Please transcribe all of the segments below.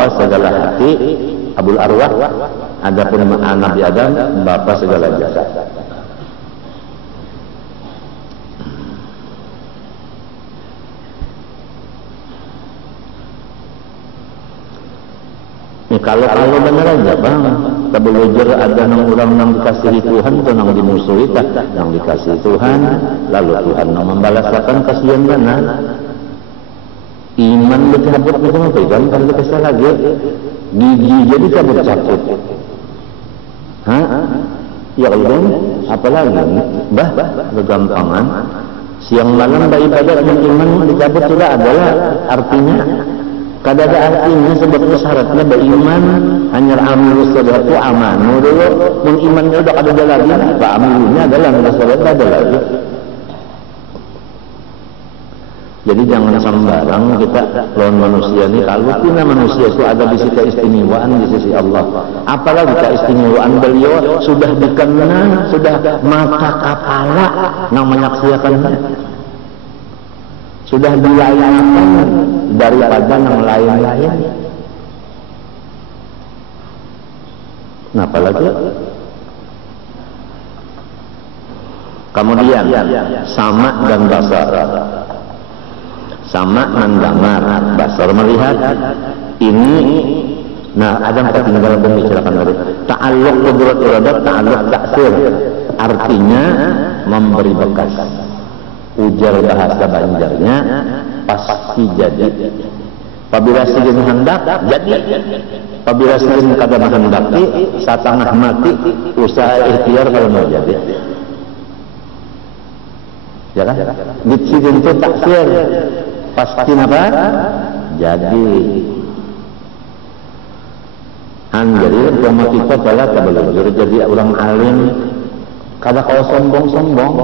Bapa segala hati, Abul Arwah. Adapun Nabi Adam, Bapa segala jasad. Kalau bener aja bang, tabulujer ada nang orang nang dikasihi Tuhan tuh nang dimusuhi tak, nang dikasihi Tuhan, lalu Tuhan nang membalaskan kasihan mana? Iman dicabut itu apa? Kan kalau kesal lagi, gigi jadi cabut. Hah? Ya Allah, apalagi? Bah, kegampangan. Siang malam beribadah dan iman dicabut sudah adalah artinya. Kada ada artinya sebabnya syaratnya beriman hanya amilus sadaqatu amanu dulu. Yang imannya udah kada lagi, apa amilnya adalah amilus sadaqatu ada lagi. Jadi jangan sembarang kita lawan manusia ini. Kalau punya manusia itu ada di sisi keistimewaan di sisi Allah. Apalagi keistimewaan beliau sudah dikenal, sudah mata kepala yang menyaksikannya. Sudah dilayani daripada yang lain-lain. Nah, apalagi kemudian sama dan basar. Sama mendengar, basar melihat. Ini nah ada ketinggalan membicarakan tadi. Ta'alluq qudrat iradat, ta'alluq taksir. Artinya memberi bekas. Ujar bahasa Banjarnya pasti jadi. Apabila segini hendak jadi. Apabila segini kada menghendaki satengah mati usaha ikhtiar kalau mau jadi. Ya kan? Dicidin itu taksir. Pasti apa? Jadi. Jadi agama kita adalah tabelujur jadi orang alim. Kada kau sombong-sombong.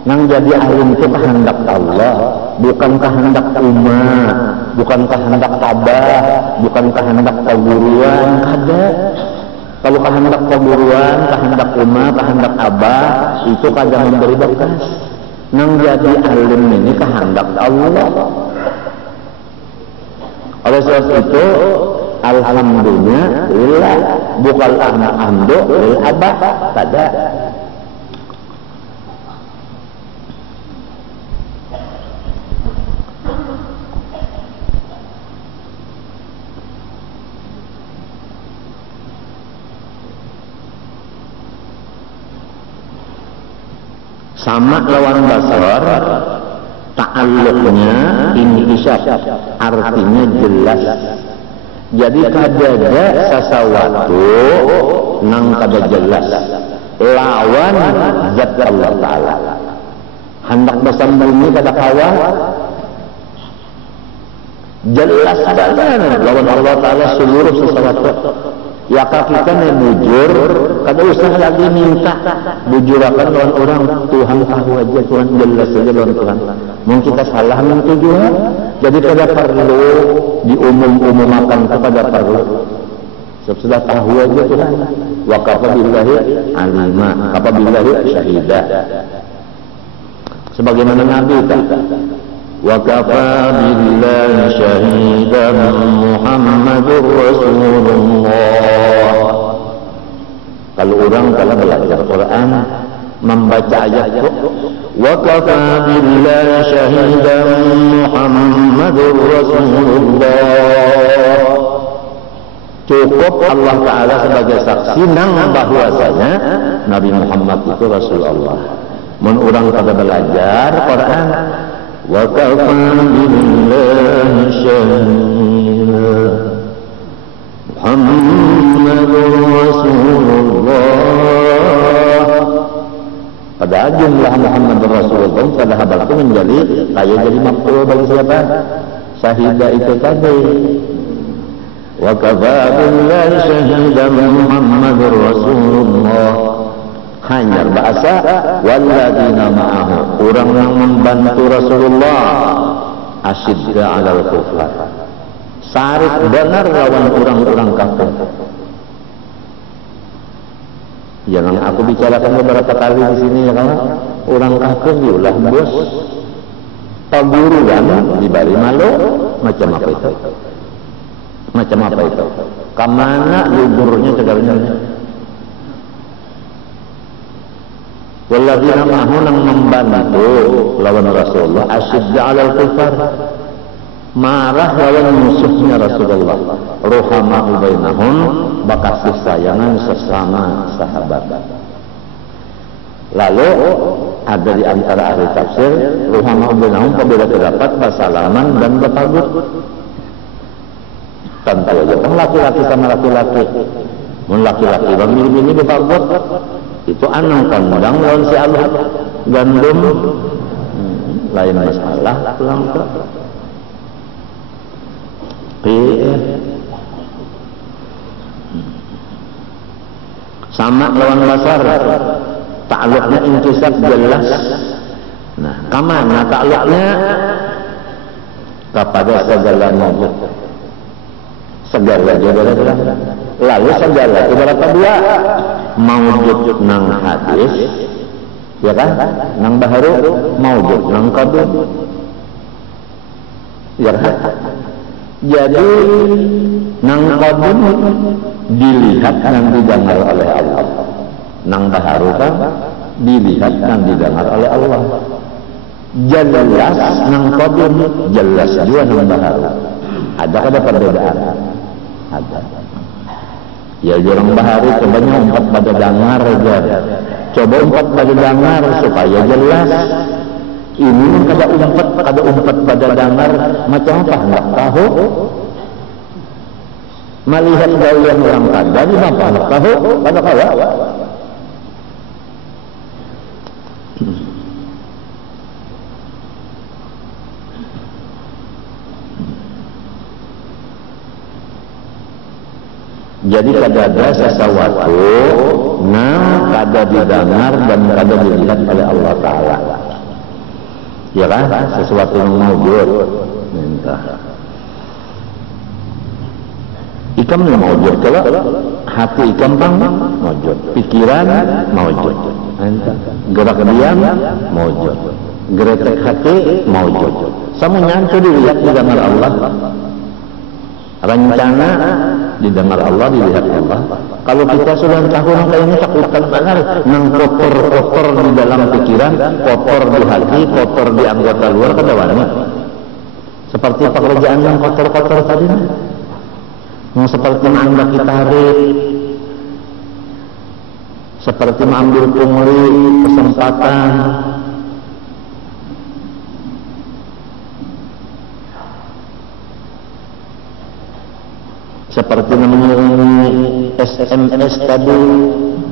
Nang jadi alim itu kehendak Allah, bukan kehendak umat, bukan kehendak tabah, bukan kehendak keguruan. Kada. Kalau kehendak keguruan, kehendak umat, kehendak abah, itu kada memberi bekas. Nang jadi alim ini kehendak Allah. Oleh sebab itu, alhamdulillah, bukan alhamdu lil abah, kada. Sama lawan basar, ta'alluqnya inkisyaf, artinya jelas. Jadi kadada sesuatu nang kada jelas lawan zat Allah Ta'ala. Hendak bersembunyi kada kawan jelas banget lawan Allah Ta'ala seluruh sesuatu. Ya kita nih bujur, kada usah lagi minta bujurakan lawan orang. Tuhan tahu aja, Tuhan jelas saja lawan Tuhan. Mungkin kita salah mentujuan, jadi kada perlu diumum-umumkan, kepada perlu. Sudah tahu aja Tuhan. Wa kafa billahi alima, kafa billahi syahida. Sebagaimana Nabi kata, wa kafa billahi syahidan Muhammadur Rasulullah. Kalau orang kalau belajar Quran membaca ayat itu, wa kafa billahi syahidan Muhammadur Rasulullah. Cukup Allah Ta'ala sebagai saksi nang bahwasanya Nabi Muhammad itu Rasulullah. Mun orang kada belajar Quran, wa kafa billahi syahidan Muhammadur Rasulullah. Pada jumlah Muhammad Rasulullah pada hal itu menjadi kaya jadi maf'ul bagi siapa? Syahidah itu tadi. Wa kafa billahi syahidan Muhammadur Rasulullah. Hanya bahasa walladzina ma'ahu, orang yang membantu Rasulullah asyidda 'alal kufar. Sarif benar lawan orang-orang kafir. Jangan aku bicarakan beberapa kali di sini ya kawan. Orang kafir yulah bos. Paguru kan di Bali malu macam apa itu? Macam Macam apa itu? Kamana liburnya cegarnya? Walladzina ma'ahu nang membantu lawan Rasulullah asyidda 'alal kufar. Marah lawan musuhnya Rasulullah. Ruhama'u bainahum, bakasih sayangan sesama sahabat. Lalu ada di antara ahli tafsir ruhama'u bainahum berbeda pendapat basalaman dan bertagut. Tentu aja kan laki-laki sama laki-laki. Mun laki-laki bang ini bertagut itu anang kandang lawan si Allah gandum lain masalah pulang ke sama lawan basar ta'alluqnya intisab jelas. Nah, kamana ta'alluqnya kepada segala maujud, segala jodoh. Lalu segala ibarat kedua maujud nang hadis, ya kan? Nang baharu maujud nang qadim, ya kan? Jadi nang qadim dilihat dan didengar oleh Allah, nang baharu kan dilihat dan didengar oleh Allah. Jelas nang qadim, jelas juga nang baharu. Ada perbedaan? Ada. Ya orang baharu cobanya umpat pada dengar aja. Coba umpat pada dengar supaya jelas. Ini kada umpat pada dengar macam apa hendak tahu. Melihat gaya orang kada di apa hendak tahu pada kawa. Jadi kada ada sesuatu nah kada didengar dan kada dilihat oleh Allah Ta'ala, ya kan? Sesuatu yang maujud. Ikam yang maujud, kalau hati ikam bang maujud, pikiran maujud, gerak diam maujud, geretek hati maujud. Semuanya itu dilihat didengar Allah. Rencana didengar Allah, dilihat Allah. Kalau kita sudah tahu kayak ini takutan benar, nang kotor di dalam pikiran, kotor di hati, kotor di anggota luar, kada wani. Seperti pekerjaan yang kotor-kotor tadi, yang seperti mengambil gitarit, seperti mengambil pungli, kesempatan. Seperti namanya SMS tadi,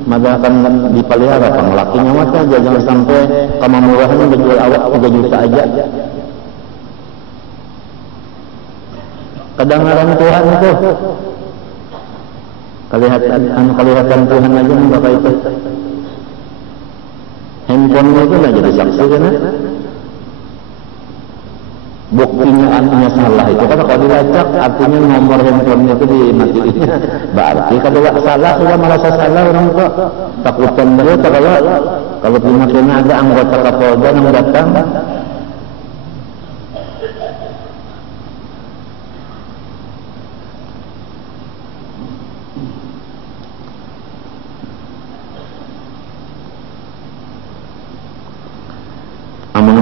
maka akan dipelihara penglakinya mata aja, jangan sampai kemamurahan menjual awak 3 juta aja. Kedengaran Tuhan itu, kelihatan Tuhan aja bapak itu. Handphone itu nggak jadi saksi kan? Buktinya anaknya salah itu kan kalau dilacak artinya nomor handphone itu dimatiin, berarti kalau salah sudah merasa salah orang tua takutan dia kalau dimatiin ada anggota Kapolda yang datang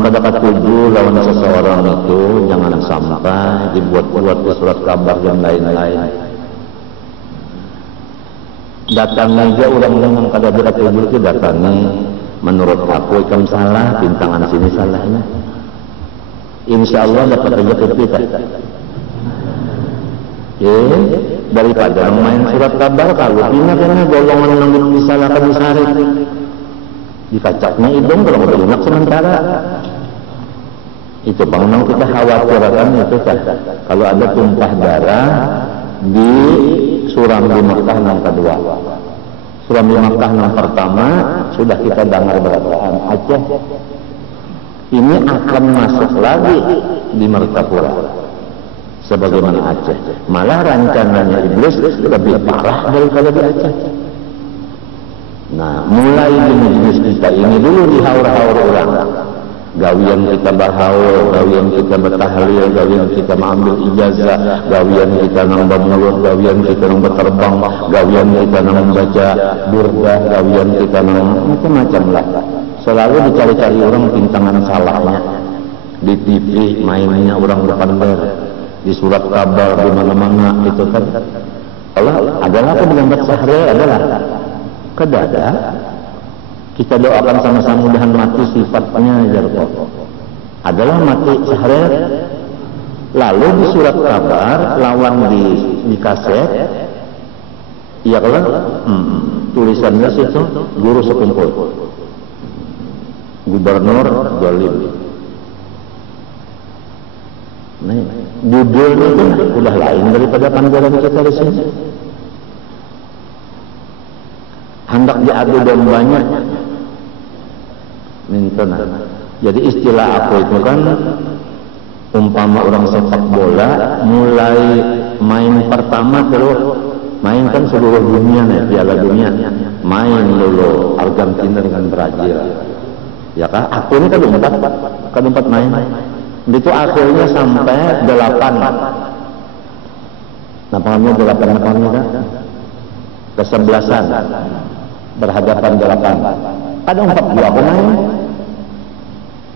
pada ketujuh lawan seseorang itu jangan sampai dibuat-buat di surat kabar dan lain-lain. Datangi aja orang-orang yang kada berketujuh itu datangi. Menurut aku ikam salah, bintangan sini salahnya. Insya Allah dapat rezeki kita. Daripada main surat kabar kalau pindah golongan yang disalahkan disarit. Dikacaknya hidung kalau mau lunak sementara. Itu bang kita khawatirkan itu kan. Kalau ada tumpah darah di suram di Mekah yang kedua, suram di Mekah yang pertama sudah kita dengar berataan Aceh. Ini akan masuk lagi di Martapura sebagaimana Aceh. Malah rancangannya iblis lebih parah daripada di Aceh. Nah, mulai di majelis kita ini dulu dihaur-haur orang. gawian kita berhaul, gawian kita bertahlil, gawian kita mengambil ijazah, gawian kita nang bermulut, gawian kita nang berterbang, gawian kita nang membaca burda, gawian kita nang macam-macam lah. Selalu dicari-cari orang pintangan salahnya. Di TV mainnya orang berpandar, di surat kabar, di mana-mana itu kan. Allah adalah penyambat sahri adalah kedada. Kita doakan sama-sama mudahan mati sifatnya jarko. Adalah mati sahri. Lalu di surat kabar lawan di kaset, iya kan? Tulisannya situ guru sekumpul, gubernur dolim. Nih, judulnya itu udah lain daripada panggilan kita di sini. Hendak diadu dombanya, mintona. Jadi istilah aku itu kan, umpama orang sepak bola, mulai main pertama terus main kan seluruh dunia nih, Piala Dunia, main dulu Argentina dengan Brazil, ya kan? Aku ini keempat main. Itu akhirnya sampai 8. Nampaknya 8 kan? Kesebelasan berhadapan 8. Kadang 42 pemain.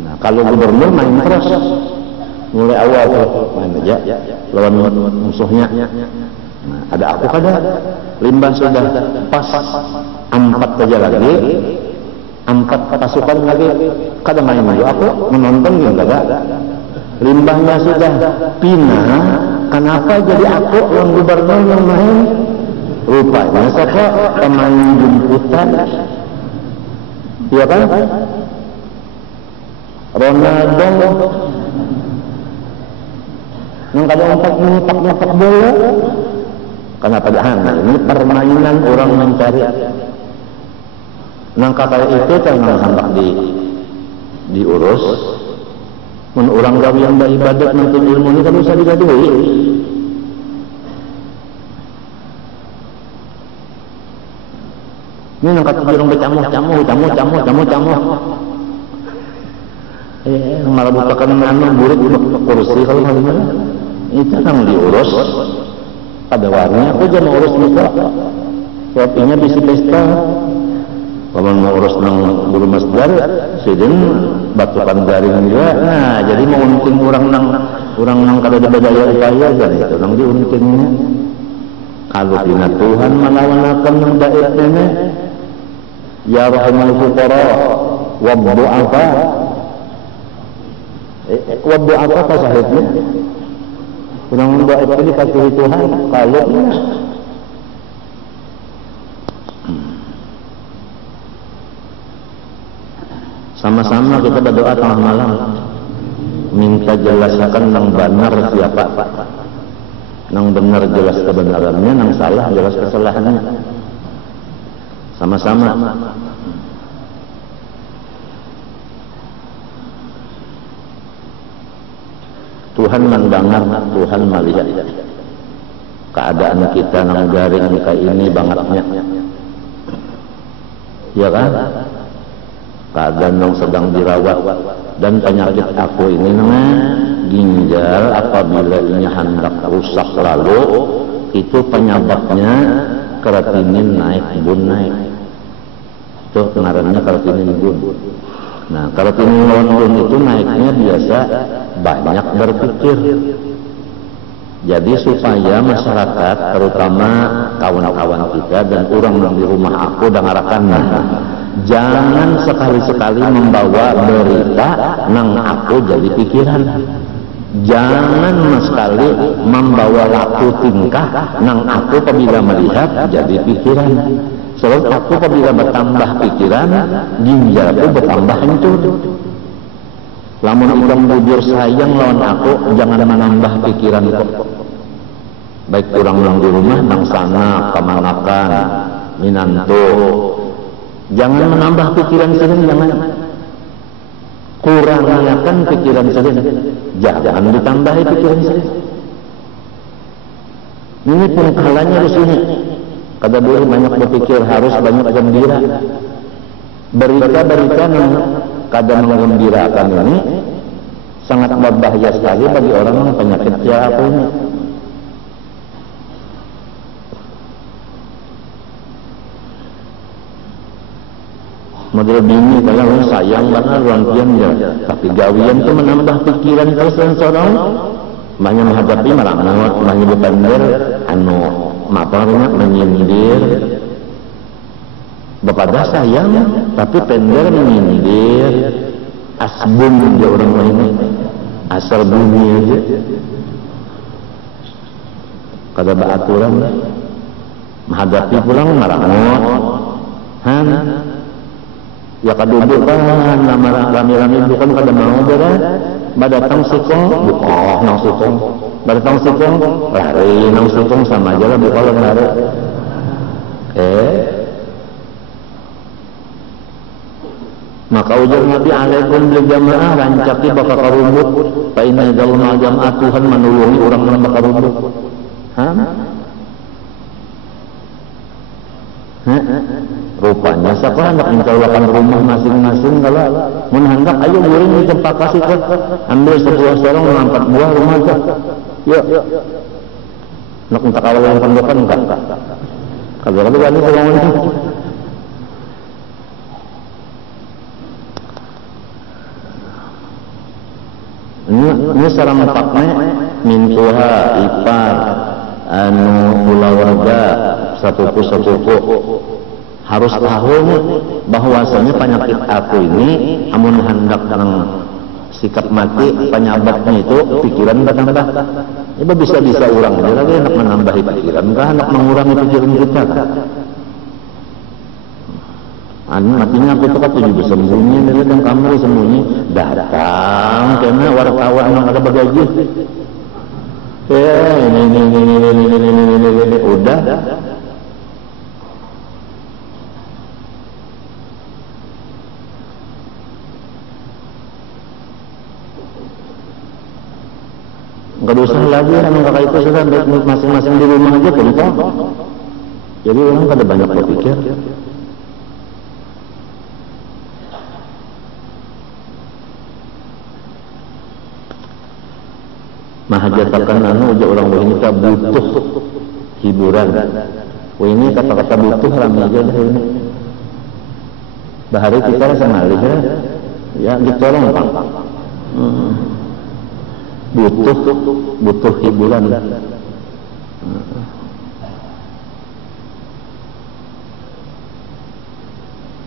Nah, kalau gubernur main terus, mulai awal main aja lawan musuhnya. Nah, ada aku kada, limbah sudah pas 4 saja lagi, 4 pasukan lagi, kada main lagi. Aku menonton juga kada. Limbahnya sudah pindah, kenapa jadi aku yang gubernur yang main? Rupanya saya pemain jemputan, iya kan? Ronaldo yang kada empat nyepak bola. Kenapa jangan? Ini permainan orang mencari. Nang kata itu jangan sampai diurus. Mun orang gawian beribadat nanti ilmu ini kan bisa digadui. Ini nang kata orang bercamuh. Malah bukakan burik kursi kalau mana itu nang diurus. Pada warnanya aku jangan urus muka. Kopinya bisa pesta. Kalau mau urus nang bulu masdar, sidin batukan garing juga. Nah, jadi mau unting orang nang kalau ada daya upaya kan itu nang diuntingnya. Kalau dina Tuhan melawan yang daib ini, ya rahimul fuqara wa du'afa. Wa du'afa apa sahibnya? Orang daib ini kasih Tuhan kalau sama-sama kita berdoa tengah malam, minta jelaskan nang benar siapa, nang benar jelas kebenarannya, nang salah jelas kesalahannya. Sama-sama. Tuhan mendengar, Tuhan melihat keadaan kita nang garing kayak ini bangetnya, ya kan? Keadaan yang sedang dirawat dan penyakit aku ini namanya ginjal. Apabila ini hendak rusak lalu itu penyebabnya kreatinin naik, bun naik. Itu ngarannya kreatinin bun. Nah, kreatinin bun itu naiknya biasa banyak berpikir. Jadi supaya masyarakat, terutama kawan-kawan kita dan orang yang di rumah aku dengarkan, jangan sekali-sekali membawa berita nang aku jadi pikiran. Jangan sekali membawa laku tingkah nang aku apabila melihat jadi pikiran. Sebab aku apabila bertambah pikiran, ginjalku bertambah hancur. Lamun orang bujur sayang lawan aku, jangan menambah pikiranku. Baik orang yang di rumah, nang sana, kemanakan, minanto. Jangan menambah pikiran sendiri, jangan. Kurangiakan pikiran sendiri. Jangan ditambahi pikiran sendiri. Ini pengkalanya di sini. Kada boleh banyak berpikir, harus banyak gembira. Berita-berita kadang menggembirakan ini sangat berbahaya sekali bagi orang yang penyakit apa ini. Model bini kalau sayang banget orang ya, tapi gawian itu menambah pikiran kalian seorang banyak menghadapi malah banyak berpender maparnya menyindir bepada sayang tapi pender menyindir asbun dia orang lain asal bumi aja kada beraturan menghadapi pulang marangot ya kadudukan nama rami-rami bukan kada mau beda badatang sikong nang sikong badatang sikong lari nang sikong sama aja lah bukan lari maka ujar Nabi alaikum bil jamaah rancaki bakal karubuk fa inna dauna jamaah Tuhan menulungi orang yang bakal karubuk rupanya siapa hendak mencawakan rumah masing-masing kalau hendak ayo guring di tempat kasih ke ambil sebuah sarung 4 buah rumah ke yuk nak minta kawal yang pandokan enggak kalau wani pulang ini sarang pakne mintuha ipar kulawarga sepupu harus tahu bahwasanya penyakit aku ini amun hendak karena sikap mati penyebabnya itu pikiran bertambah itu bisa orang aja lagi hendak menambah pikiran kah hendak mengurangi pikiran kita kan matinya aku itu kan juga sembunyi dari dalam kamar sembunyi datang karena wartawan yang ada bagaji ini udah nggak usah lagi kakak itu sudah masing-masing di rumah aja tentang jadi orang kada banyak berpikir mahajatakan ujar orang ini kita butuh hiburan ini kata-kata butuh ramai aja dah ini bahari kita sama alih ya gitu orang butuh hiburan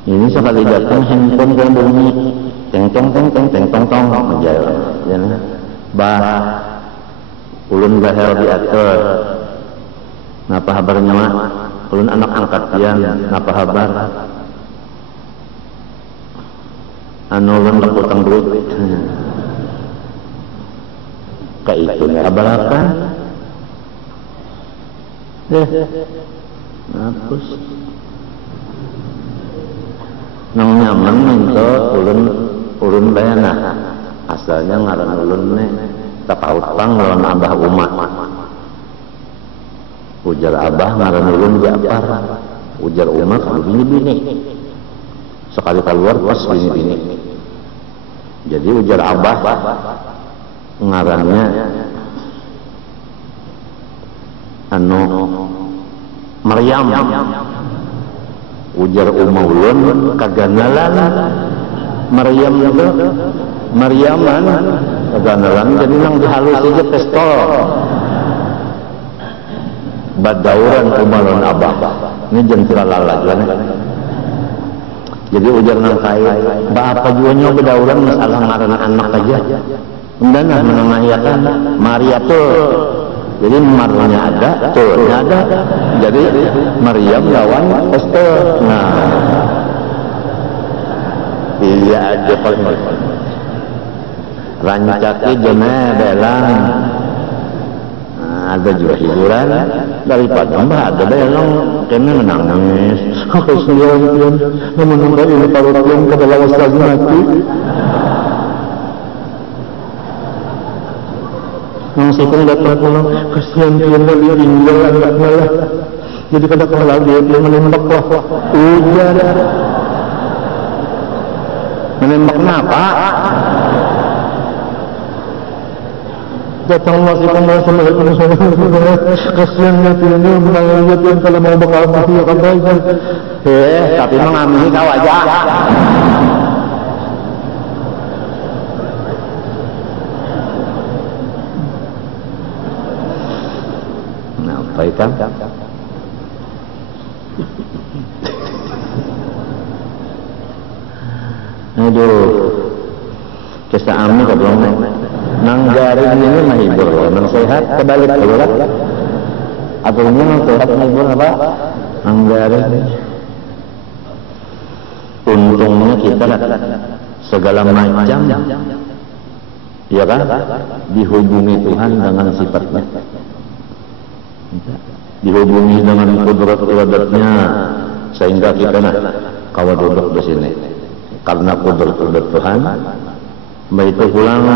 ini sekali datang handphone yang bunyi teng tong aja ya ulun bahel diatur napa habarnya mah ulun anak angkat pian napa habar ulun utang duit kayak itu abalakan hapus nang nyaman minta ulun bayana asalnya ngaran ulun nih tapautang lawan abah umat ujar abah ngaran ulun Ja'far ujar umat bini-bini sekali keluar pas bini-bini jadi ujar abah ngarannya Maryam ujar ulun kaganalan Maryam itu Maryaman kaganalan jadi nang dihalus aja pistol badauran umalun abah ini jentira lalajuan jadi ujar nang kaya apa juanya badauran masalah ngaran anak aja undana menengahiakan Maria tuh jadi marnya ada tuhnya ada jadi Maryam lawan Esther nah iya aja paling rancaki jene belang ada juga hiburan daripada mbak ada belang kena menangis kasihan menambah ini parutnya ke dalam wasagi mati nang sikong datang pulang kasihan dia tinggal anak malah jadi kada kalau dia menembak lah ujar Menembak kenapa? Datang masih pembahasan kasihan itu ini menangis yang kalau mau bakal masih akan baik. Tapi mengamini kau aja. Nah, baik kan? Aduh, kisah ami kau belum nang garing ini menghibur, nang sehat kebalik keluar. Atau ini nang sehat menghibur apa? Nang garing. Untungnya kita segala macam, ya kan? Dihubungi Tuhan dengan sifatnya, dihubungi dengan kudrat iradatnya, sehingga kita kawat duduk di sini. Karena kudrat Tuhan, begitu pulang.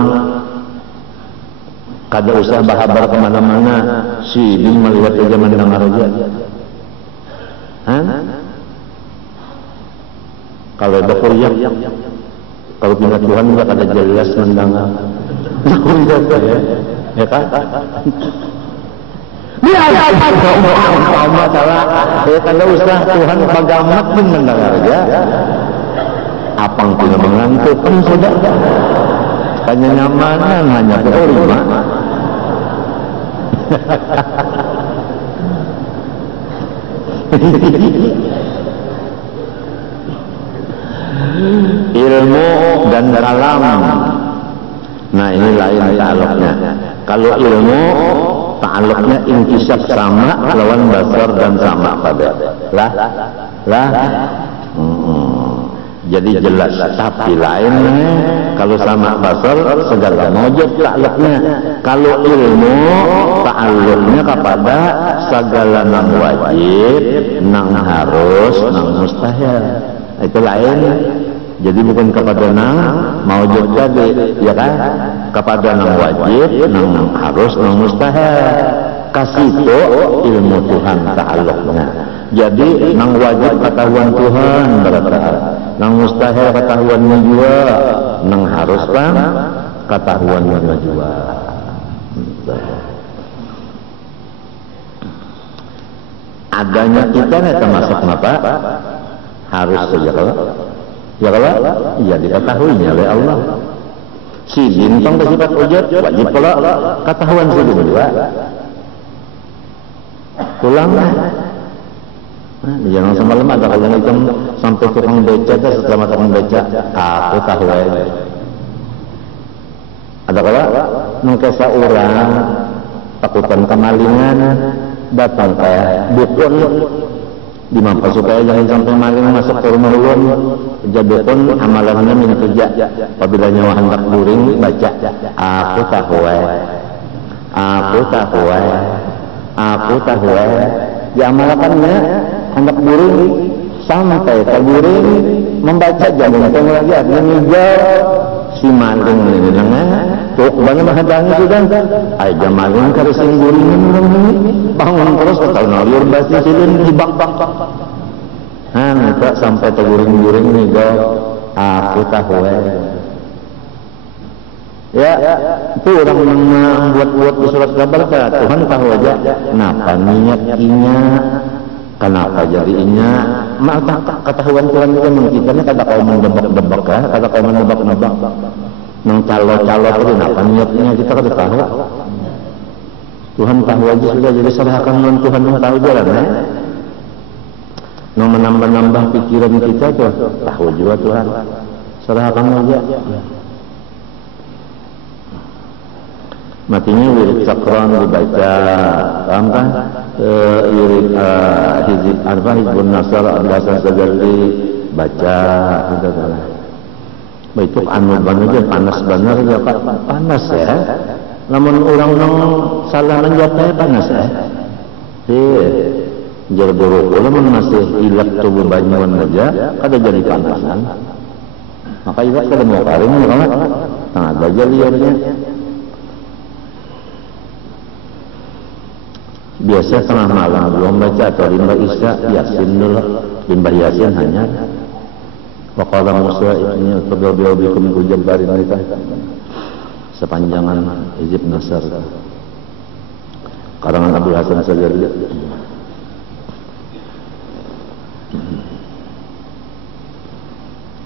Kada usah bahabar kemana-mana, si bin melihat aja mendengar aja. Kalau ada kuliah, kalau pindah Tuhan nggak ada jelas mendengar. Ya kan? Masalah, kada usah Tuhan bagamat pun mendengar aja. Apang tidak mengantuk pun sudah. Hanya nyamanan, hanya berlima. Ilmu dan kalam. Nah ini lain ta'aluknya. Kalau ilmu ta'aluknya inkisab sama lawan basar dan sama pada lah. Jadi jelas, tapi lain kalau sama basar segala mujud ta'alluqnya. Kalau ilmu ta'alluqnya kepada segala nang wajib, nang harus, nang mustahil. Itu lain. Jadi bukan kepada nang mawjud tadi, ya kan? Kepada nang wajib, nang harus, nang mustahil. Kasih itu ilmu Tuhan ta'alluqnya. Jadi nang wajib ketahuan Tuhan berkata, nang mustahil ketahuannya juga, nang harus kan ketahuannya juga. Adanya kita termasuk apa? Harus saja kalau, ya kalau, ya diketahuinya oleh Allah. Si bintang bersifat wujud wajib kalau ketahuan si juga. Pulanglah. Jangan semalam ada kalau itu sampai tukang beca, setelah tukang beca, aku tahu aja. Ada kalau mengkesa orang takutan kemalingan datang kayak dukun dimampu supaya jangan sampai maling masuk ke rumah ulun. Dukun amalannya minta kerja. Apabila nyawa hendak buring baca, aku tahu aja, aku tahu aja, aku tahu aja. Diamalkannya hendak buring sampai terburing membaca jangan lagi artinya ngejar si maling ini tuh banyak menghadangnya sudah aja maling karising buring bangun terus atau nalur basi silin dibak minta sampai terburing-buring ngejar aku tahu ya itu orang yang buat di surat kabar Tuhan tahu aja kenapa niatnya, kenapa jadinya, maka ketahuan Tuhan itu mengikirnya kata kau mendebak-debak ya, kata kau mendebak-debak nang calo-calo itu kenapa niatnya kita kada tahu. Tuhan tahu aja sudah, jadi serahkan dengan Tuhan yang tahu jalan ya. Nang menambah-nambah pikiran kita tuh tahu juga Tuhan, serahkan aja. Matinya wirid sakran dibaca, paham kan? Wirid Hizbun Nasr Al-Hasan Sagali baca, gitu kan? Itu anu banget panas benar ya Pak, panas ya. Namun orang salah menjawabnya panas ya. Jarburu namun masih ilat tubuh banyuan aja, kada jadi panasan. Maka ilat kada mau karing, tengah aja liarnya. Biasa tengah malam belum baca atau limbah isya Yasin dulu, limbah Yasin hanya Wa qala Musa inni atadabbiru bikum kujabbarin nikah. Sepanjangan Hizib Nasr. Karangan Abdul Hasan Sajali.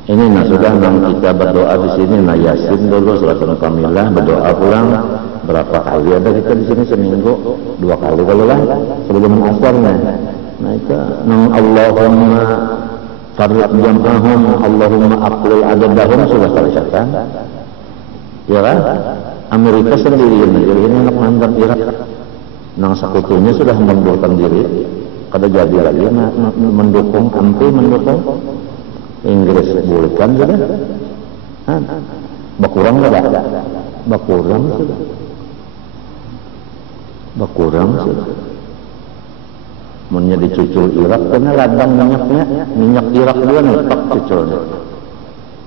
Ini sudah kita berdoa di sini, Yasin dulu, surat Al-Kamilah, berdoa pulang berapa kali ada kita di sini seminggu 2 kali kalau lah sebelum asarnya. Nah itu Allahumma farriq jam'ahum, Allahumma aqlil adadahum sudah selesai. Ya kan? Amerika sendiri ini nak mantan Irak. Nang sekutunya sudah mengundurkan diri, kada jadi lagi mendukung, mendukung Inggris bukan sudah, berkurang nggak? Berkurang sudah, berkurang sudah. Menjadi cucul Irak, karena ladang minyaknya, minyak Irak juga nih pak cuculnya.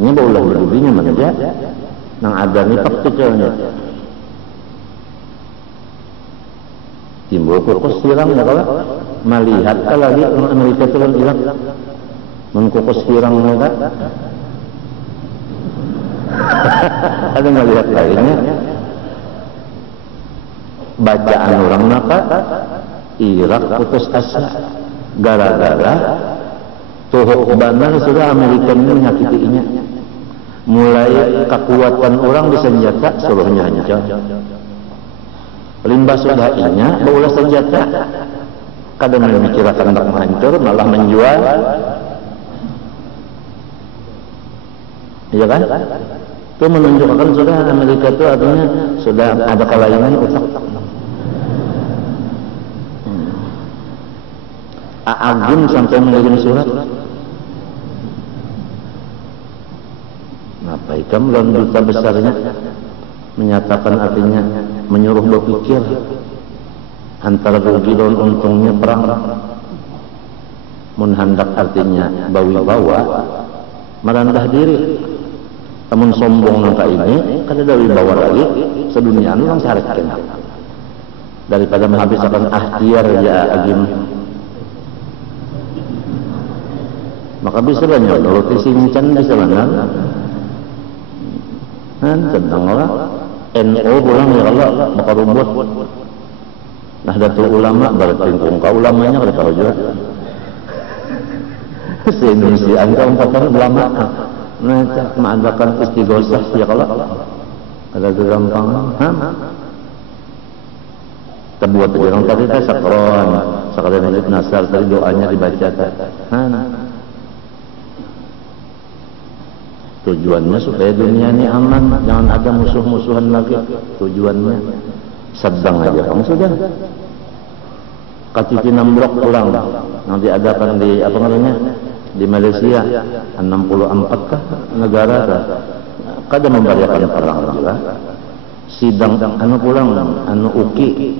Ini boleh berdubinya mana dia? Nang ada nih pak cuculnya. Timbul kukus sirang ya kalau melihat kalau lagi Amerika turun Irak. Mengkukus kirang mereka. Ada melihat lainnya. Bacaan orang maka Irak putus asa gara-gara tuhuk banar sudah Amerika menyakitinya. Mulai kekuatan orang di senjata seluruhnya hancur. Limbah sudah inya bawa senjata. Kadang memikirkan tak hancur malah menjual. Iya kan? Itu menunjukkan sudah Amerika itu artinya sudah ada kelainan otak. Agim sampai mengirim surat. Apa ikam lawan duta besarnya menyatakan artinya menyuruh berpikir antara rugi dan untungnya perang. Menhandak artinya bawi-bawa merendah diri. Namun sombong nangka ini kada ada wibawa lagi sedunia orang sarekin daripada menghabiskan akhir ya agim. Maka bisa banyak nuruti sincan bisa benar. Tentang Allah NU pulang ya Allah maka rubuh. Nahdlatul Ulama berarti kau ulamanya kada tahu juga. Se-Indonesia angka 4 ulama. Nah, mengadakan istighosah ya kalau ada gampang. Terbuat orang tadi teh sakron, sakron Hizib Nasr tadi doanya dibaca teh. Tujuannya supaya dunia ini aman, jangan ada musuh-musuhan lagi. Tujuannya sedang aja kamu sudah. Kaki Blok pulang, nanti adakan di apa namanya? Di Malaysia 64 kah negara kah? Kada membayarkan perang juga. Sidang anu pulang anu UKI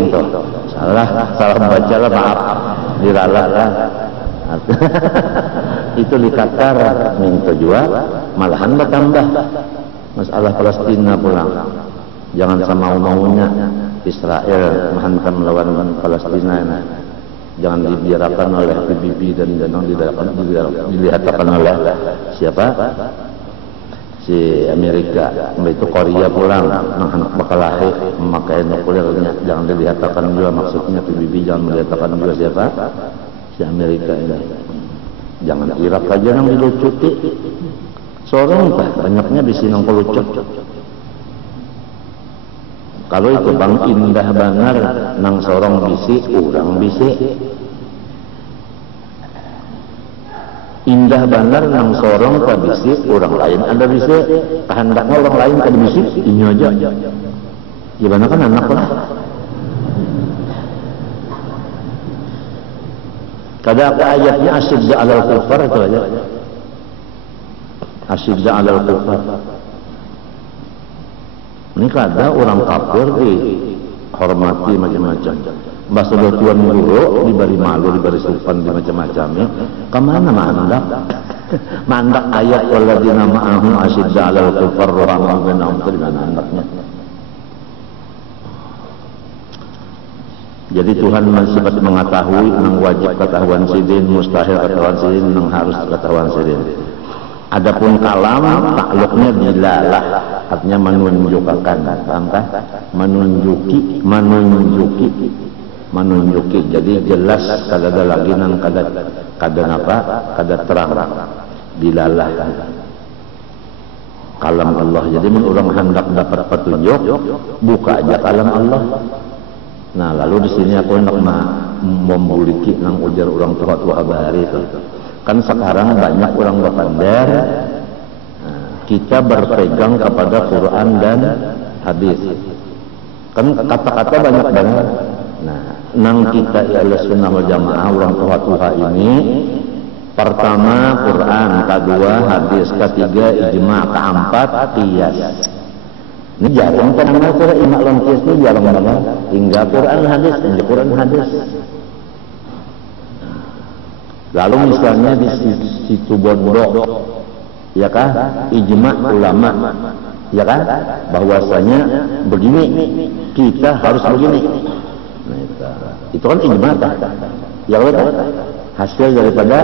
itu salah baca lah maaf diralat lah. Itu di Qatar minta jual malahan bertambah masalah Palestina pulang. Jangan sama maunya Israel menghantam lawan Palestina ini. Jangan dibiarkan oleh PBB dan jangan dilihatkan oleh siapa? Si Amerika. Itu Korea pulang, anak bakal lahir memakai nuklirnya. Jangan dilihatkan juga maksudnya PBB, jangan melihatkan juga siapa? Si Amerika ini. Jangan Irak aja yang dilucuti. Sorong banyaknya di sini yang kelucut. Kalau itu bang indah banget nang sorong bisi, urang bisi. Indah banget nang sorong ka bisi, urang lain ada bisi. Kehendaknya orang lain ka bisi, ini aja. Gimana kan anak lah. Kada apa ayatnya asyidda alal kufar itu aja. Asyidda alal kufar. Ini kada orang kafir dihormati macam-macam. Bahasa tuan guru diberi malu, diberi sopan, di macam-macamnya. Kemana mandak? Mandak ayat waladina ma'ahum asyidda alal kufar rahmah binahum itu di mana mandaknya? Jadi Tuhan sifat mengetahui, nang wajib ketahuan sidin, mustahil ketahuan sidin, nang harus ketahuan sidin. Adapun kalam takluknya dilalah, artinya menunjukkan, paham kah? Menunjuki. Jadi jelas kada ada lagi nang kada terang. Dilalah kalam Allah. Jadi orang hendak dapat petunjuk, buka aja kalam Allah. Nah, lalu di sini aku hendak membuliki nang ujar orang tua bahari itu. Kan sekarang banyak orang berpandar, kita berpegang kepada Quran dan hadis. Kan kata-kata banyak banget. Nah, nang kita ialah sunnah wal jamaah orang tua ini, pertama Quran, kedua hadis, ketiga ijma, keempat qiyas. Ini jarang kan kalau ijma lan qiyas itu jarang banget. Hingga Quran hadis. Lalu misalnya di situ bodoh, ya kan, ijma ulama, ya kan, bahwasanya begini, kita harus begini. Nah, itu kan ijma, ya kan, hasil daripada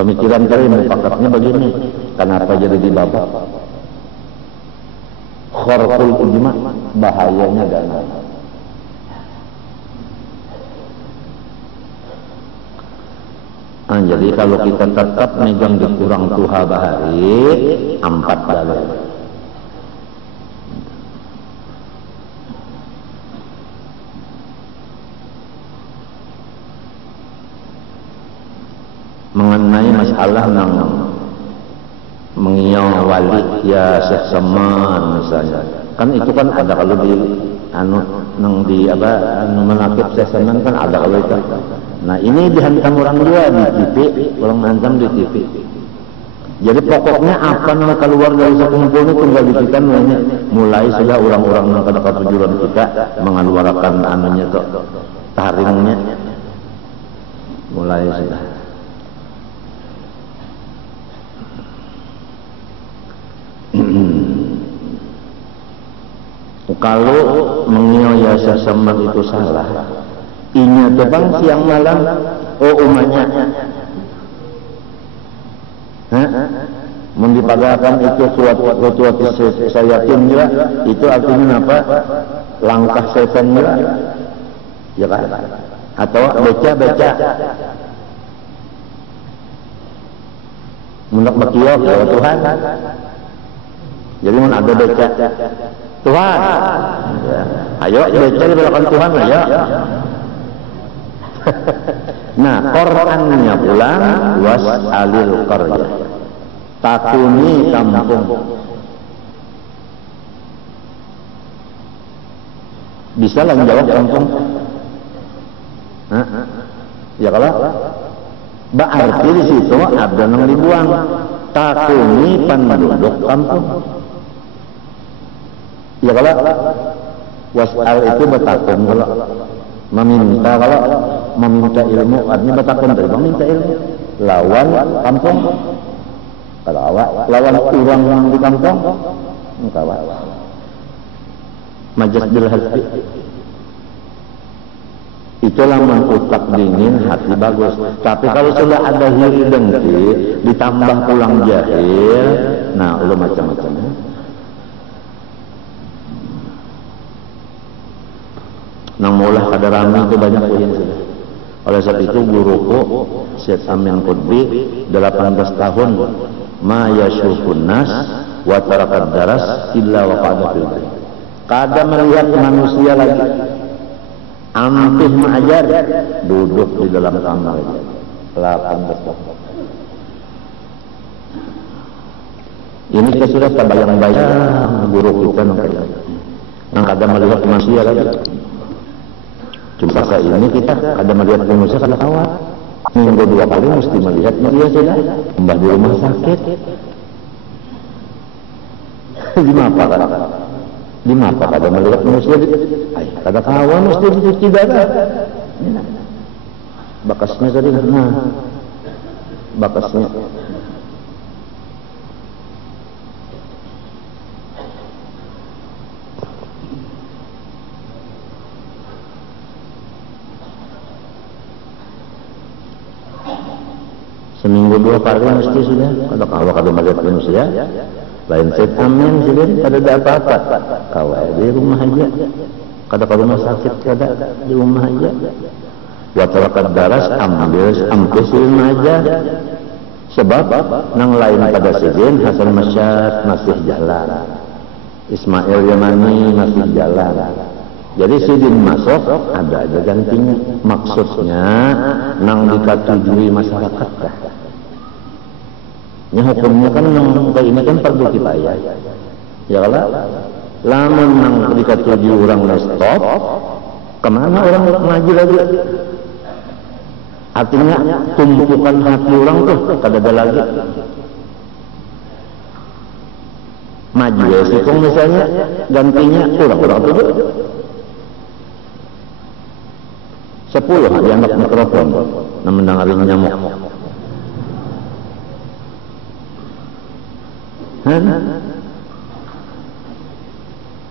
pemikiran kalian mufakatnya begini. Kenapa jadi dibabak? Kharqul ijma, bahayanya dana. Jadi kalau kita tetap megang di kurang tuha bahari 4 dalil. Mengenai masalah nang mengiau wali ya Syekh Saman misalnya, kan itu kan ada kalau di nang di menakib Syekh Saman kan ada kalau itu. Nah, ini dihantam orang juga di TV, orang menghantam di TV. Jadi pokoknya apa yang keluar dari satu kumpul itu tinggal dikitakan mulai sudah orang-orang yang kedekat tujuan kita mengeluarkan anunya tuh taringnya mulai sudah. Kalau mengiaya semen itu salah, inya tebang siang malam, umatnya, mendipagakan itu suatu sayatin juga, itu artinya apa? Langkah setan juga, ya kan? Atau beca, mendak berkiok ya Tuhan. Jadi mana ada beca Tuhan, ya. Ayo beca di belakang Tuhan lah ya. Nah, Qur'annya pulang was alil qarya, takuni kampung. Bisa lah menjawab kampung? Ya kalau berarti di situ ada yang dibuang. Takuni penduduk kampung. Ya kalau wasal itu bertakun kalau meminta ilmu artinya bertakun dari meminta ilmu lawan kampung. Kalau lawan orang yang di kampung kawan majas bil hati itulah mengutak dingin hati bagus. Tapi kalau sudah ada hiri dengki ditambah pulang jahil, nah lu macam-macam. Nang mulah kada rami itu banyak poin sudah. Oleh sebab itu guruku Syekh Amin Qutbi 18 tahun ma yashufun nas wa tarakat daras illa wa qada fil bayt. Kada melihat manusia lagi. Ampih mengajar duduk di dalam kamar 18 tahun. Ini kita sudah terbayang-bayang guru kita nang kada melihat manusia lagi. Cuma saat ini kita ada melihat manusia kada kawat. Minggu 2 kali mesti melihat dia sudah kembali di rumah sakit. Di mata kada melihat manusia. Kada kawan mesti dicuci darah. Bakasnya tadi bakasnya. seminggu 2 kali mesti sudah. Kalau melihat manusia lain set amin sudah kada ada apa-apa. Kawai di rumah aja. Kada ke rumah sakit kada di rumah aja. Wa tarakat daras ambil di rumah aja. Sebab nang lain pada sidin Hasan Masyad masih jalan. Ismail Yamani masih jalan. Jadi sidin masuk ada aja gantinya. Maksudnya nang dikatujui masyarakat dah. Ini hukumnya kan nang ini kan fardu kifayah. Ya kalau lamun nang dikatujui orang stop, kemana orang ngaji lagi? Artinya tumpukan hati orang tuh kada ada lagi. Majelis itu misalnya gantinya orang tuh 10 dianggap mikrofon nah mendengarin nyamuk.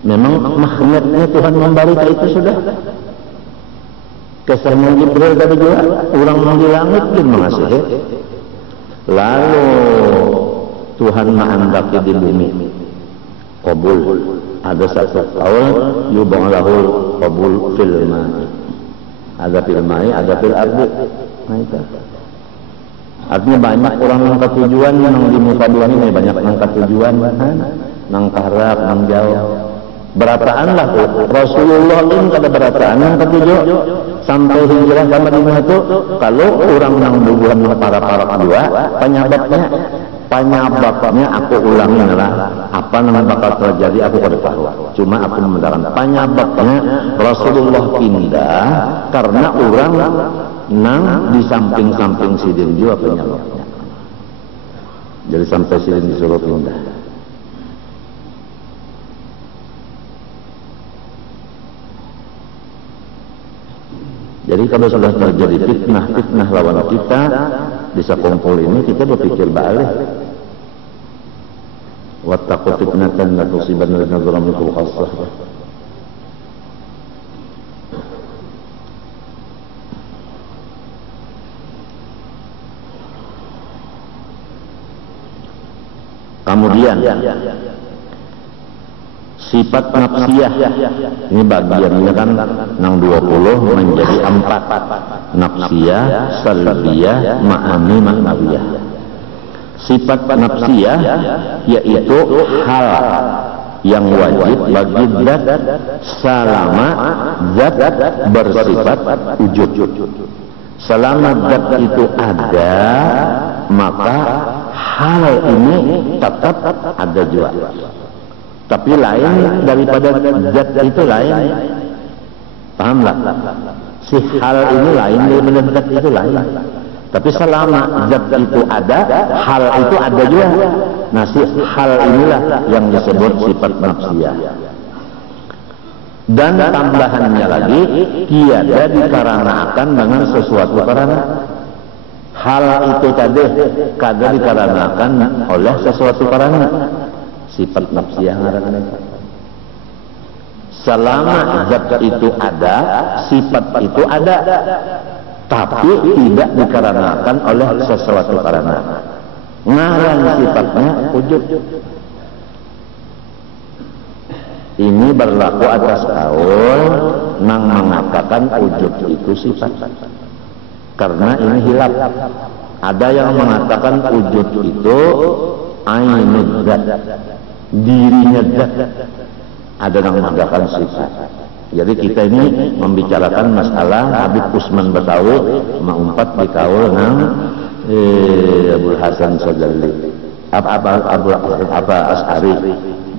Memang makhluknya Tuhan memberi itu sudah. Kesan Jibril tadi juga orang di langit dia mengasihi. Lalu Tuhan menghendaki di bumi qabul. Ada satu qaul yub'alahul qabul fil ma'i. Ada fil ma'i, ada fil ardi. Nah itu. Artinya banyak orang angkat tujuan yang di muka bumi ini banyak angkat tujuan, nang karak, nang jauh. Berataan lah Rasulullah ini kada berataan yang ketujuh sampai hijrah ke Madinah itu kalau orang yang bubuhan para kedua penyebabnya aku ulangi adalah apa yang bakal terjadi aku kada tahu, cuma aku menerangkan penyebabnya Rasulullah pindah karena orang nang di samping sidin juga penyebabnya, jadi sampai sidin disuruh pindah. Jadi kalau sudah terjadi fitnah lawan kita bisa kumpul ini, kita berpikir balik. Wattaqu fitnatan la tusibanna alladziina zalamu minkum khassah. Kemudian sifat nafsiyah ini bagiannya kan nang 20 menjadi 4 nafsiyah, salbiyah, ma'ani, ma'nawiyah. Sifat nafsiyah yaitu hal yang wajib bagi zat selama zat bersifat wujud. Selama zat itu ada maka hal ini tetap ada juga. Tapi lain daripada zat itu lain. Pahamlah? Si hal ini lain daripada zat itu lain. Tapi selama zat itu ada, hal itu ada juga. Nah, si hal inilah yang disebut sifat nafsiyah. Dan tambahannya lagi, tiada dikarenakan dengan sesuatu karena. Hal itu tadi kada dikarenakan oleh sesuatu karena. Sifat nafsiyah ngaranna. Selama zat itu ada, sifat itu ada, tapi tidak dikarenakan oleh sesuatu karena. Ngaran sifatnya wujud. Ini berlaku atas kaul nang mengatakan wujud itu sifat. Karena ini hilaf. Ada yang mengatakan wujud itu ainul zat, dirinya zat. Ada yang mengatakan sifat. Jadi kita ini membicarakan masalah Habib Usman Batawi mengumpat di kaul nang Abul Hasan Sadali, apa As'ari,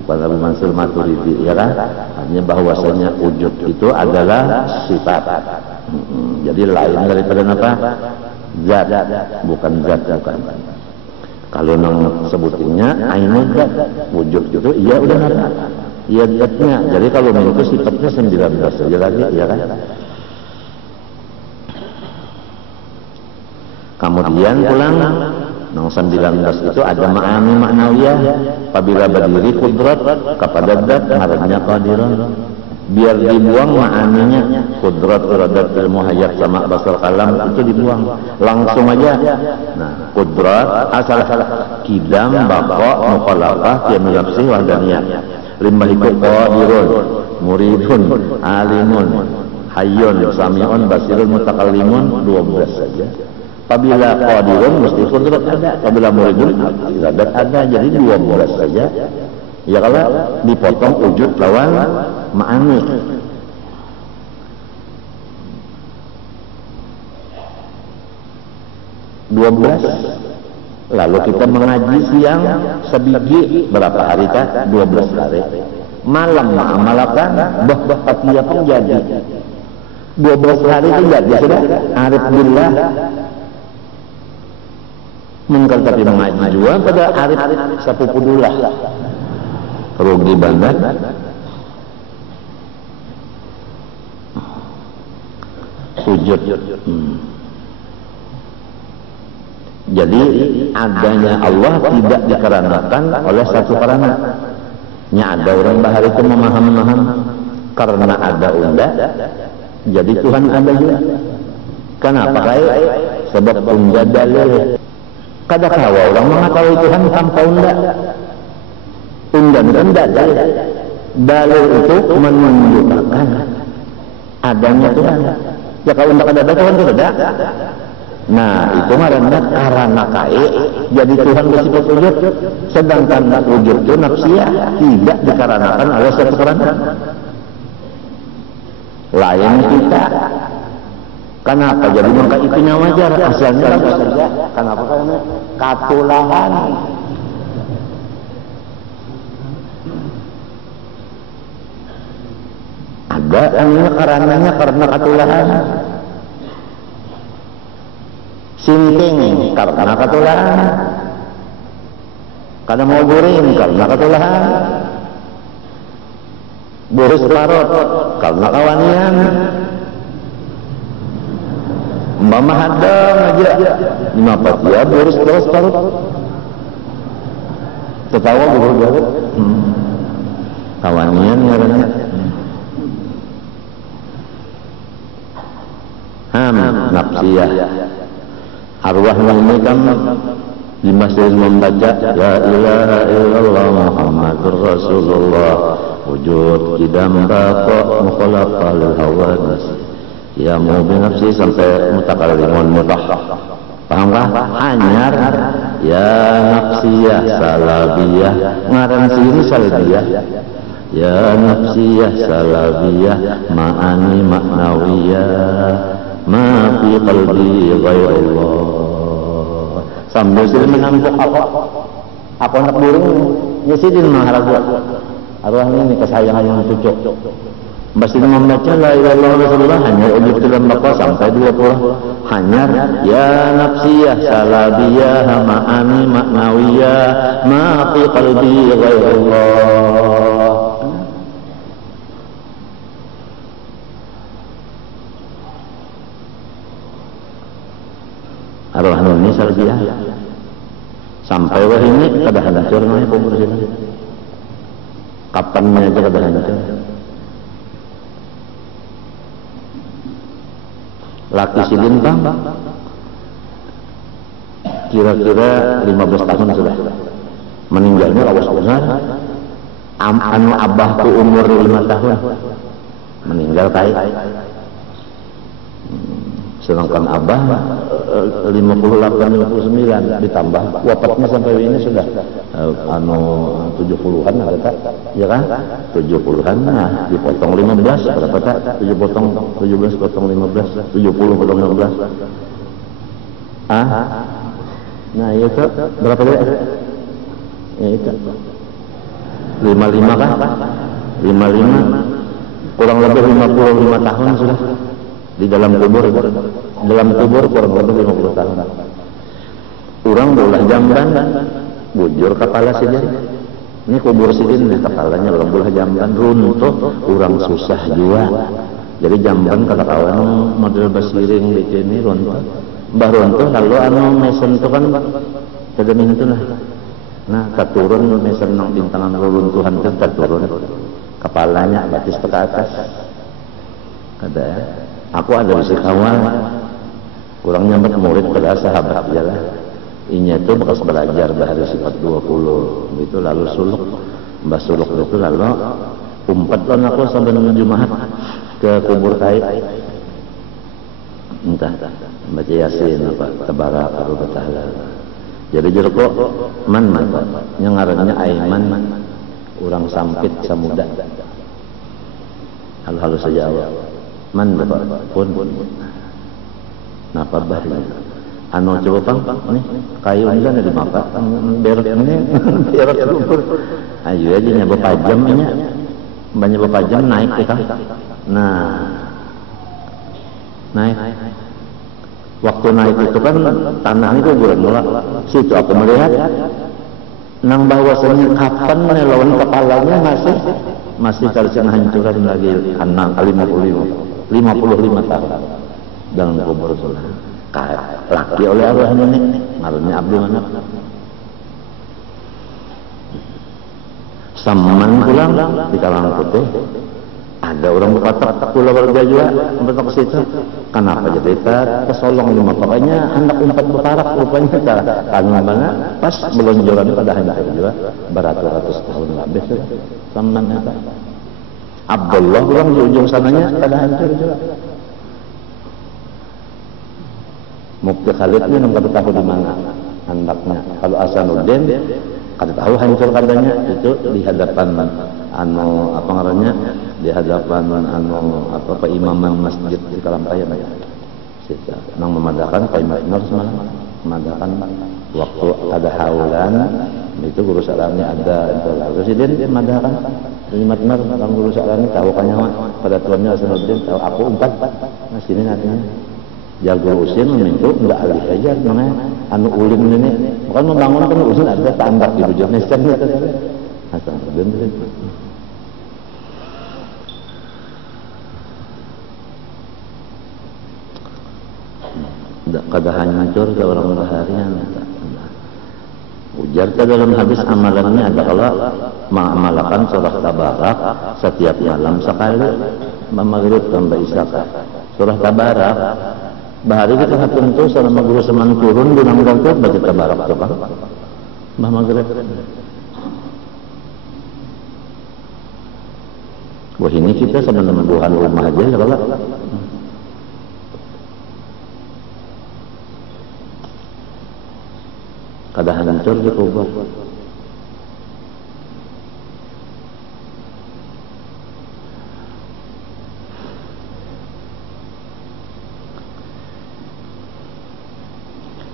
pada Abu Mansur Maturidi, ya kan? Artinya bahwasanya wujud itu adalah sifat. Jadi lain daripada apa? Zat, bukan zat, bukan. Kalau nang sebutinnya ainul zat, wujud itu iya udah ada. Iya zatnya. Jadi kalau itu sifatnya 19 saja lagi, ya kan? Kemudian pulang nang 19 itu ada ma'ani ma'nawiyah. Apabila berdiri kudrat kepada zat ngarannya qadirun. biar dibuang ma'aninya, kudrat, iradat, ilmu, hayat, sama, basar, kalam, itu dibuang langsung aja. Nah, kudrat asal kidam, baqa, mukhalafah, qiyamul nafsi, wahdaniyah, limbahiku qadirun, muridun, alimun, hayyun, sami'un, basirun, mutakallimun, 12 saja. Apabila qadirun mesti kudrat ada, apabila muridun iradat ada, jadi 12 saja. Ya kalau dipotong wujud lawan ma'ani. Lalu kita mengaji siang sebiji berapa hari kah? 12 hari. Malam ma'amalakan bah dia pun jadi 12 hari itu jadi sudah arif billah. Mungkin tapi mengaji juga pada arif sapupudulah rugi banget. Sujud. Jadi adanya Allah tidak dikarenakan oleh satu karena. Nya ada orang bahari itu memaham karena ada unda, jadi Tuhan ada juga. Kenapa? Sebab unda dalil. Kadang-kadang orang mengetahui Tuhan tanpa unda. Unda dalil itu menunjukkan adanya Tuhan. Ya kalau unda ada Tuhan itu ada. Nah itu marahnya karena jadi Tuhan bersifat wujud, sedangkan wujud itu nafsiyah tidak dikarenakan oleh satu karena lain kita. Kenapa? Jadi maka itunya wajar asalnya saja. Kenapa? Karena katulahan. Ada anehnya karenanya karena katulahan. Sinting karena katulahan. Karena mau guring karena katulahan. Boris parot karena kawanian. Mama hadang aja 5 ya boris terus parot. Ketawa guru-guru. Kawanian ngarannya. Nafsiyah. Arwah ini kan di masjid membaca La ilaha illallah Muhammadur Rasulullah wujud kidam baqa mukhalafah lil hawadis ya mu binafsi sampai mutakallimun mutah. Paham kah? Hanyar ya nafsiyah salabiyah ngaran sini salabiyah ya nafsiyah salabiyah ma'ani maknawiyah ma fi qalbi ghairullah. Sambil sini menampuk apa nak burung nyesidin maharap arwah ini kesayangan yang cucuk masih membaca la ilaha illallah Rasulullah hanya ujub dalam baqa sampai 20 hanyar ya nafsiyah salabiyah ma'ani maknawiyah ma fi qalbi ghairullah. Arwah ini salbiah sampai wah ini kada hancur namanya kubur sini. Kapannya aja kada hancur. Laki sidin bang kira-kira 15 tahun sudah meninggalnya lawas besar. Anu abahku umur 5 tahun meninggal kai. Sedangkan abah 58-59 ditambah wafatnya sampai ini sudah 70-an ada ya kan 70-an nah dipotong 15 berapa tak 7 potong 17 potong 15 70 potong 15 nah itu berapa dia ya itu 55 kan 55 kurang lebih 55 tahun sudah di dalam kubur kurang lebih 50 tahun. Orang bolah jamban bujur kepala sidin. Ini kubur sidin nih kepalanya orang bolah jamban runtuh, orang susah juga. Jadi jamban kata kawan model basiring di sini runtuh. Mbah runtuh lalu anu mesen itu kan kada mintu lah. Nah, katurun mesen nang bintangan runtuhan itu katurun. kepalanya batis ke atas. Ada ya. Aku ada di Sikawal, kurang nyampe murid pada sahabat jalan. Inya itu bekas belajar bahari sifat 20 itu lalu suluk, mbah suluk itu lalu umpat lon aku sampai Jumat ke kubur kai. Entah baca Yasin apa tabarak atau ta'ala. Jadi jeruk man yang ngarannya Aiman, urang sampit samuda. Hal-hal saja Allah. Man pun napa bahaya. Anu coba pang nih kayu ini kan dimakan berak ini berak kubur. Ayo aja nya beberapa jam nya. Banyak beberapa jam naik kita. Nah. Naik. Waktu naik itu kan tanah itu kuburan mula. Situ aku melihat nang bahwasanya kapan lawan kepalanya masih terkena hancuran lagi 55 tahun dalam kubur sulah. Laki oleh Allah ini ngarannya Abdul Manaf. Saman pulang di Kalang Putih ada orang berpatak pulau warga juga berpatak ke situ. Kenapa jadi kesolong lima pokoknya hendak umpat berparak rupanya karena mana pas belonjoran pada hendak juga beratus-ratus tahun lebih saman itu. Abdullah pulang di ujung sananya pada hancur juga. Mukti Khalid ini nggak tahu di mana hendaknya. Kalau Hasanuddin kada tahu hancur kadanya itu di hadapan apa ngarannya di hadapan apa imaman masjid di Kalampaya ya. Situ nang memadakan Pak Nur semalam memadakan waktu ada haulan itu guru salamnya ada itu presiden dia memadakan Pak Nur kan guru salamnya tahu kan nyawa pada tuannya Hasanuddin tahu aku umpat nah sini nantinya jago usin memintu enggak alih aja namanya anu ulin ini bukan membangun kan usin ada tambak di bujur nescan itu asal bener kada hancur ke orang baharian ujar ke dalam hadis amalannya ada kalau mengamalkan surah tabarak setiap malam sekali maghrib sampai isya surah tabarak bahari kita tentu selama guru seman turun gunang gangkut baca tabarak coba bah maghrib. Wah ini kita sama-sama Tuhan rumah aja ya kalau kada hancur di kubur.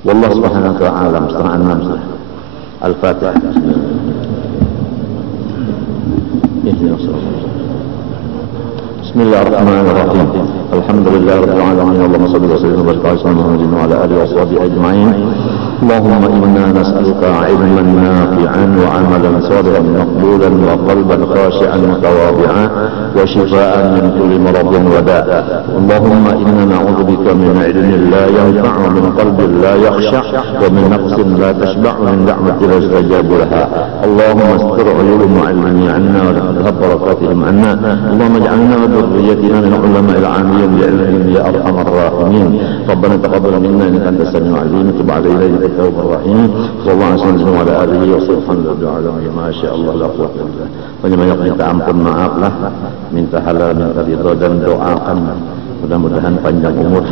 Wallah subhanahu wa ta'ala setengah 6 Al-Fatihah. Bismillahirrahmanirrahim. Alhamdulillahirabbil alamin. Allahumma shalli wa sallim wa barik ala Muhammadin wa ala alihi wa sahbihi ajma'in. اللهم إنا نسألك علما نافعا وعملا صالحا مقبولا وقلبا خاشعا متواضعا وشفاء من كل مرض وداء. اللهم إنا نعوذ بك من علم لا ينفع ومن قلب لا يخشع ومن نفس لا تشبع ومن دعوة لا يستجاب لها. اللهم استر عيوب معلمين عنا وتذهب بركاتهم عنا. اللهم اجعلنا وذريتنا من العلماء العاملين بعلمهم يا أرحم الراحمين. ربنا تقبل منا إنك أنت السميع العليم وتب علينا التوبة الرحيم. صلى الله عليه وسلم وعلى آله وصحبه وسلم. ما شاء الله لا قوة إلا بالله. Banyak minta ampun, maaf lah, minta halal, minta ridho dan doakan mudah-mudahan panjang umur.